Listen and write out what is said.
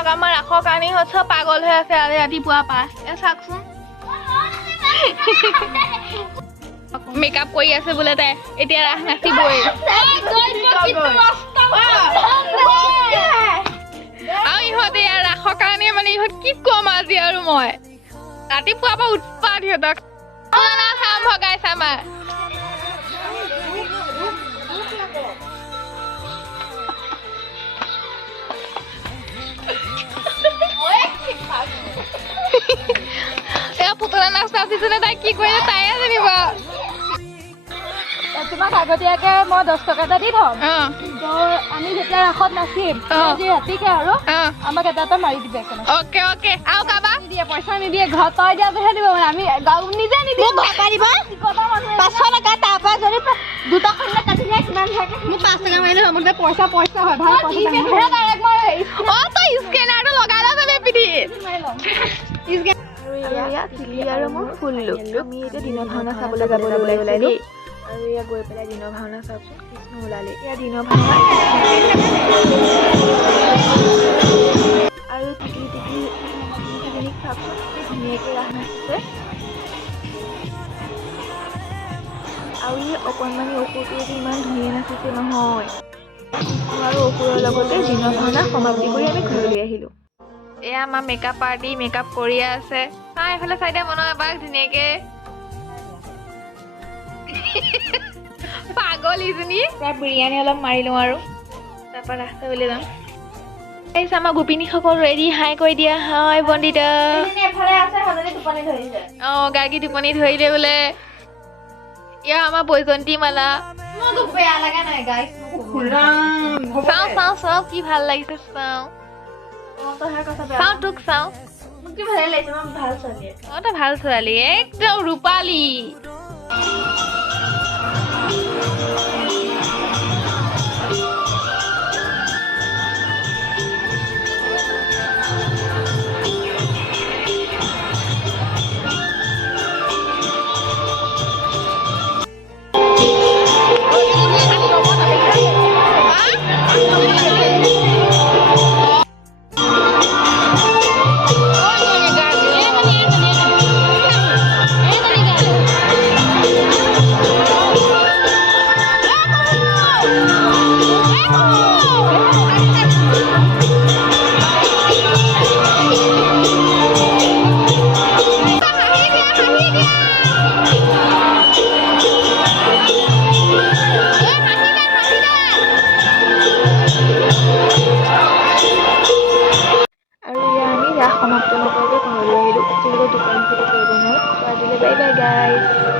চাওক আমাৰ ৰাসৰ কাৰণে চব পাগল হৈ আছে আজি ৰাতিপুৱাৰ পৰা চাওকচোন মেকআপ কৰি আছে বোলে তাই এতিয়া ৰাস নাচিবই আৰু ইহঁতে ইয়াৰ ৰাসৰ কাৰণে মানে ইহঁত কি কম আজি আৰু মই ৰাতিপুৱাৰ পৰা উৎপাত সিহঁতক আৰম্ভ গাইছে আমাৰ পুতলা নাচ নাচিছিলে তাই কি কৰিলে তাইহে জানিব তোমাক আগতীয়াকে মই 10 টকা এটা দি থম আমি যেতিয়া ৰাসত নাচিম আজি ৰাতিকে আৰু আমাক এটা মাৰি দিবে অকে অকে আৰু কাবা নিদিয়ে পইচা নিদিয়ে ঘৰত তই দিয়াটোহে দিব মানে আমি গাঁও নিজে নিদিম ঘৰ পাৰিব 500 টকা তাৰপৰা যদি দুটা খণ্ড কাটি দিয়ে কিমান থাকে মোক 5 টকা মাৰিলে মোৰ পইচা হয় ভাল পইচা ডাইৰেক্ট মই তই স্কেনাৰটো লগাই ল যাবে পিঠি আৰু মোৰ ফুল লুক আমি এতিয়া দিনৰ ভাওনা চাবলৈ যাবলৈ ওলাই দেই আৰু এয়া গৈ পেলাই দিনৰ ভাওনা চাওকচোন কৃষ্ণ ওলালে এয়া দিনৰ ভাওনা আৰু টিকি চাওকচোন ধুনীয়াকৈ ৰাস নাচিছে আৰু এই অকণমানি অসুৰটোৱে ইমান ধুনীয়া নাচিছে নহয় আৰু অসুৰৰ লগতে দিনৰ ভাওনা সমাপ্তি কৰি আমি ঘৰলৈ আহিলোঁ এয়া আমাৰ মেকআপ পাৰ্টি মেকআপ কৰিয়ে আছে চাই এইফালে চাই দে মনৰ এবাৰ ধুনীয়াকে পাগল ইজনী বিৰিয়ানী অলপ মাৰি লওঁ আৰু তাৰপৰা ৰাস্তা উলিয়াই যাম আহিছে আমাৰ গোপিনীসকল ৰেডি হাই কৰি দিয়া হাই বন্দিতা গাৰ্গী টোপনি ধৰিলে বোলে এয়া আমাৰ বৈজন্তী মালা চাওঁ কি ভাল লাগিছে চাওঁ তোক চাওঁ তই ভাল ছোৱালী একদম ৰূপালী সমাপ্ত নকৰাকৈ ঘৰলৈ আহিলোঁ যিহেতু দোকান খুলিব পাৰিব নহয়। Bye bye guys.